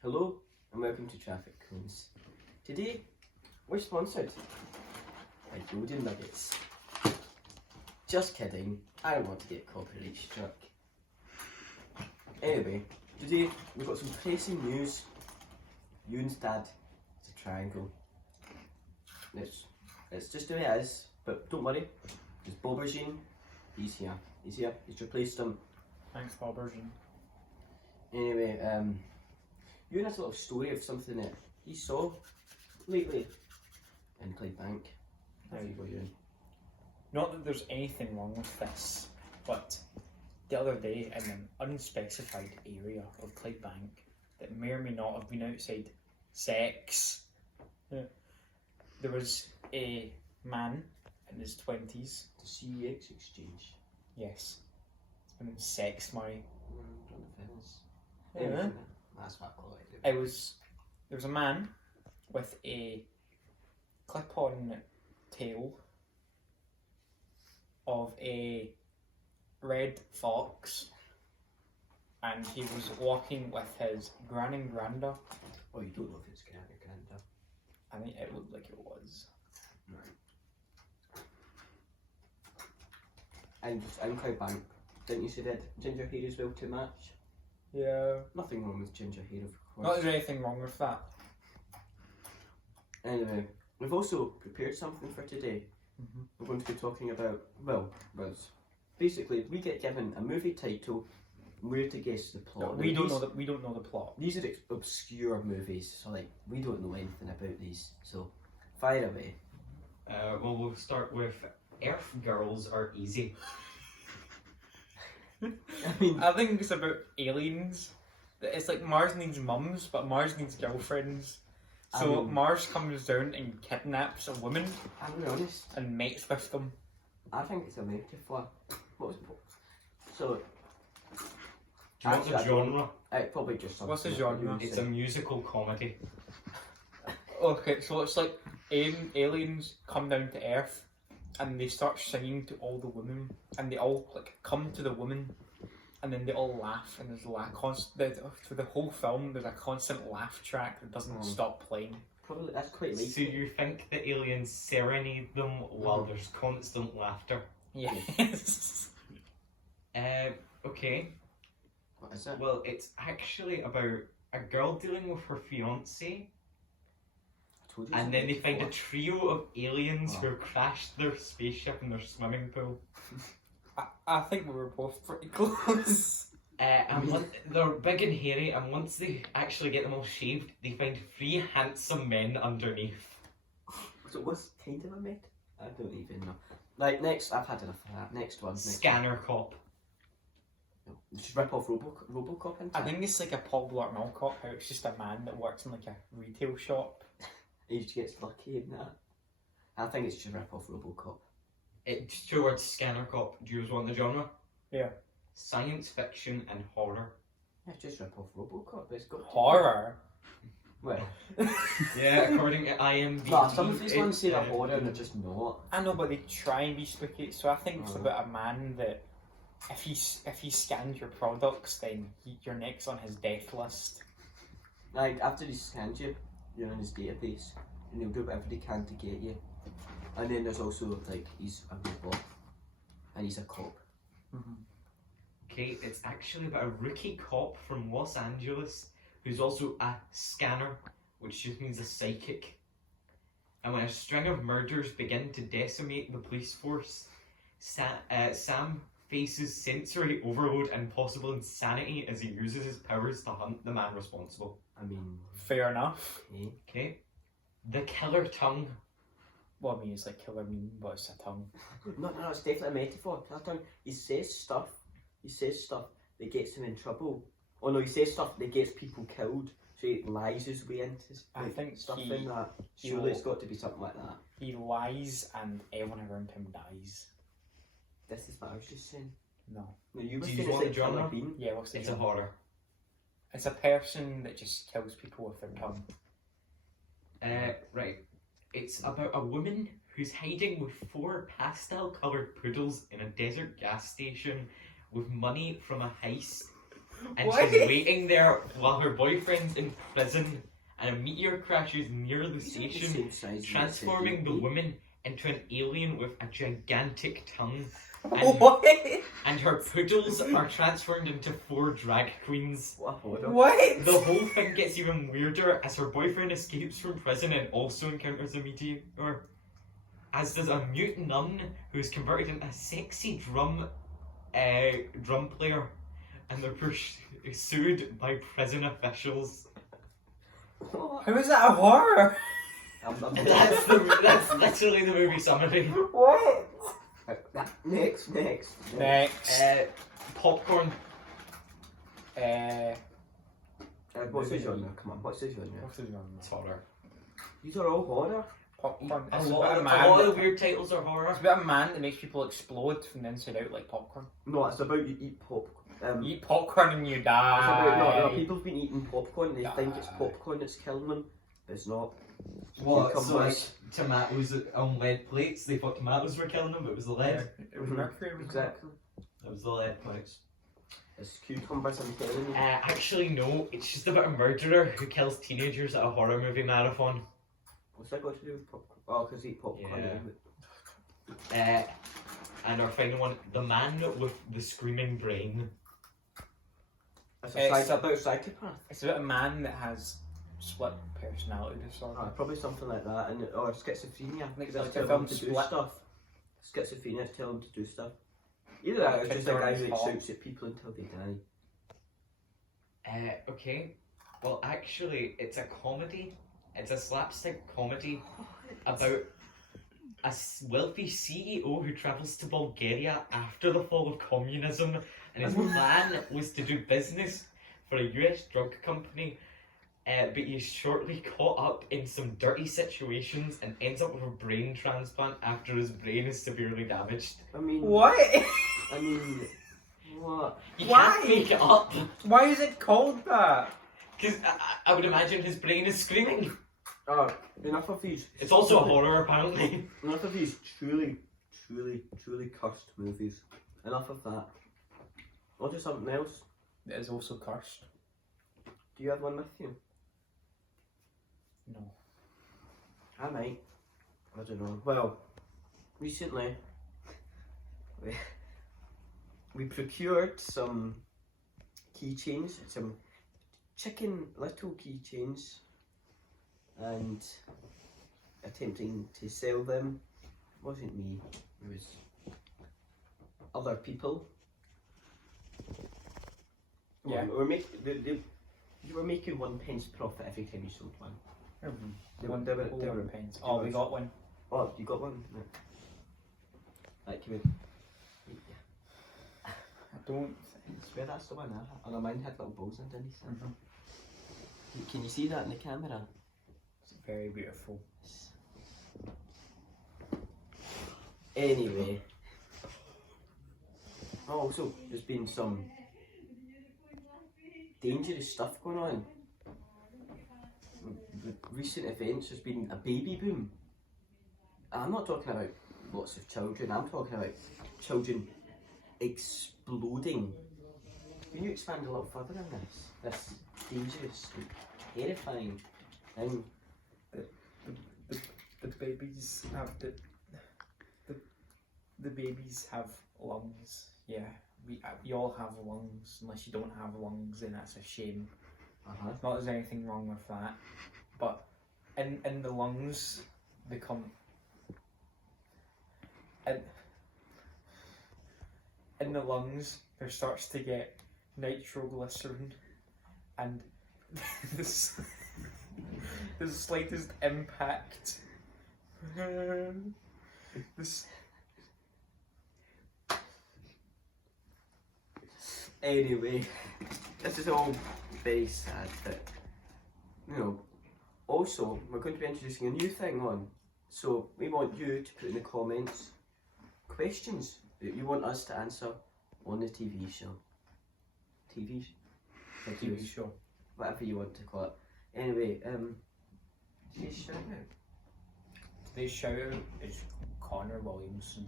Hello and welcome to Traffic Cones. Today we're sponsored by Golden Nuggets. Just kidding, I don't want to get copyright struck. Anyway, today we've got some pressing news. Ewan's dad is a triangle. It's just the way it is, but don't worry, because Baubberghinne, he's here. He's replaced him. Thanks, baubberghinne. Anyway, Ewan has a little story of something that he saw lately in Clydebank. There you go, Ewan. Not that there's anything wrong with this, but the other day in an unspecified area of Clydebank that may or may not have been outside sex, there was a man in his 20s. The CEX exchange. Yes. It's been sex, Murray. Yeah. That's what I call it. There was a man with a clip-on tail of a red fox, and he was walking with his granny granda. Oh, you don't know if it's granny granda. I mean, it looked like it was. Right. And in Clydebank, didn't you say that ginger hair as well to match? Yeah. Nothing wrong with ginger hair, of course. Not that there's anything wrong with that. Anyway, we've also prepared something for today. We're going to be talking about, basically we get given a movie title and we're to guess the plot. We don't know the plot. These are obscure movies, so like we don't know anything about these. So fire away. Well, we'll start with Earth Girls Are Easy. I think it's about aliens. It's like Mars needs mums, but Mars needs girlfriends. So Mars comes down and kidnaps a woman. I'm gonna be honest. And mates with them. I think it's a metaphor. So. Do you know the genre? Probably just something. What's the genre? It's a musical comedy. Okay, so it's like aliens come down to Earth and they start singing to all the women, and they all like come to the woman, and then they all laugh, and there's for the whole film there's a constant laugh track that doesn't stop playing. Probably that's quite late. So you think the aliens serenade them while there's constant laughter? Yes. Okay. What is it? Well, it's actually about a girl dealing with her fiance, and then they find a trio of aliens who have crashed their spaceship in their swimming pool. I think we were both pretty close. They're big and hairy, and once they actually get them all shaved, they find three handsome men underneath. So what's kind of a myth? I don't even know. Like next, I've had enough of that. Next one. Scanner Cop. Just rip off Robocop into I think it's like a Paul Blart Mall Cop, how it's just a man that works in like a retail shop. He just gets lucky in that. I think it's just rip off Robocop. It's towards Scanner Cop. Do you want the genre? Yeah. Science fiction and horror. Yeah, just rip off Robocop. It's got horror. Well. Yeah, according to IMDb. Nah, some of these ones say they're horror and they're just not. I know, but they try and be spooky. So I think it's about a man that if he scans your products, then you're next on his death list. Like after he scans you, you're in his database, and he'll do whatever he can to get you. And then there's also like he's a robot, and he's a cop. Okay, it's actually about a rookie cop from Los Angeles who's also a scanner, which just means a psychic. And when a string of murders begin to decimate the police force, Sam faces sensory overload and possible insanity as he uses his powers to hunt the man responsible. I mean, fair enough. Okay. The Killer Tongue. Well, I mean, it's like killer mean, but it's a tongue. No, it's definitely a metaphor. Killer tongue. He says stuff that gets him in trouble. Oh no, he says stuff that gets people killed. So he lies his way into I think stuff in that. Surely it's got to be something like that. He lies and everyone around him dies. This is what I was just saying. No, you were Do you saying want it's the like genre? Killer Bean. Yeah, what's the It's genre? a horror. It's a person that just kills people with their tongue. Right. It's about a woman who's hiding with 4 pastel coloured poodles in a desert gas station with money from a heist and What? she's waiting there while her boyfriend's in prison, and a meteor crashes near the station, transforming the woman into an alien with a gigantic tongue. And, What? and her poodles are transformed into 4 drag queens. What? The whole thing gets even weirder as her boyfriend escapes from prison and also encounters a meteor. As does a mute nun who is converted into a sexy drum player, and they're pursued by prison officials. How is that a horror? That's literally the movie summary. What? Next. Next. Popcorn. What's the genre? Come on, what's the genre? What's the genre? It's horror. These are all horror. Popcorn. A It's lot about a of man. the weird titles are horror. It's about a man that makes people explode from the inside out like popcorn. No, it's about you eat popcorn. You eat popcorn and you It's die. about, no, people've been eating popcorn, they think it's popcorn that's killing them, but it's not. What? So like Cucumbers. tomatoes on lead plates? They thought tomatoes were killing them, but it was the lead. It was mercury. Exactly. It was the lead plates. It's cucumbers, I'm telling you. Actually, no. It's just about a murderer who kills teenagers at a horror movie marathon. What's that got to do with popcorn? Oh, because they eat popcorn. Yeah. And our final one, the man with the screaming brain. It's about a psychopath. It's about a man that has split personality disorder. Probably something like that, or schizophrenia. Like That's the telling film him to do Split. stuff. Schizophrenia is telling him to do stuff. Either that, or it's Kids just a are guy on who top. shouts at people until they die. Okay. Well, actually, it's a comedy. It's a slapstick comedy about a wealthy CEO who travels to Bulgaria after the fall of communism, and his plan was to do business for a US drug company, but he's shortly caught up in some dirty situations and ends up with a brain transplant after his brain is severely damaged. I mean, What? What? You Why? can't make it up, Why is it called that? because I would imagine his brain is screaming. Oh, enough of these. It's also a horror, apparently. Enough of these truly cursed movies. Enough of that. I'll do something else. It is also cursed. Do you have one with you? No. I might. I don't know. Well, recently we procured some keychains, some chicken little keychains, and attempting to sell them. It wasn't me, it was other people. Yeah. You were making 1 pence profit every time you sold one. They were pens. Oh, we got one. Oh, you got one? No. Like you would. I don't. I swear that's the one. And mine had little balls underneath it. Can you see that in the camera? It's very beautiful. Anyway. Oh, also, there's been some dangerous stuff going on. With recent events, there's been a baby boom. And I'm not talking about lots of children, I'm talking about children exploding. Can you expand a little further on this dangerous, terrifying thing? The babies have the babies have lungs. Yeah, we all have lungs. Unless you don't have lungs, then that's a shame. Not that there's anything wrong with that, but in the lungs become in the lungs there starts to get nitroglycerin, and this the slightest impact. This. Anyway, this is all very sad, but also we're going to be introducing a new thing on. So we want you to put in the comments questions that you want us to answer on the TV show. TV show. Whatever you want to call it. Anyway, today's shout out. Today's shout out is Connor Williamson.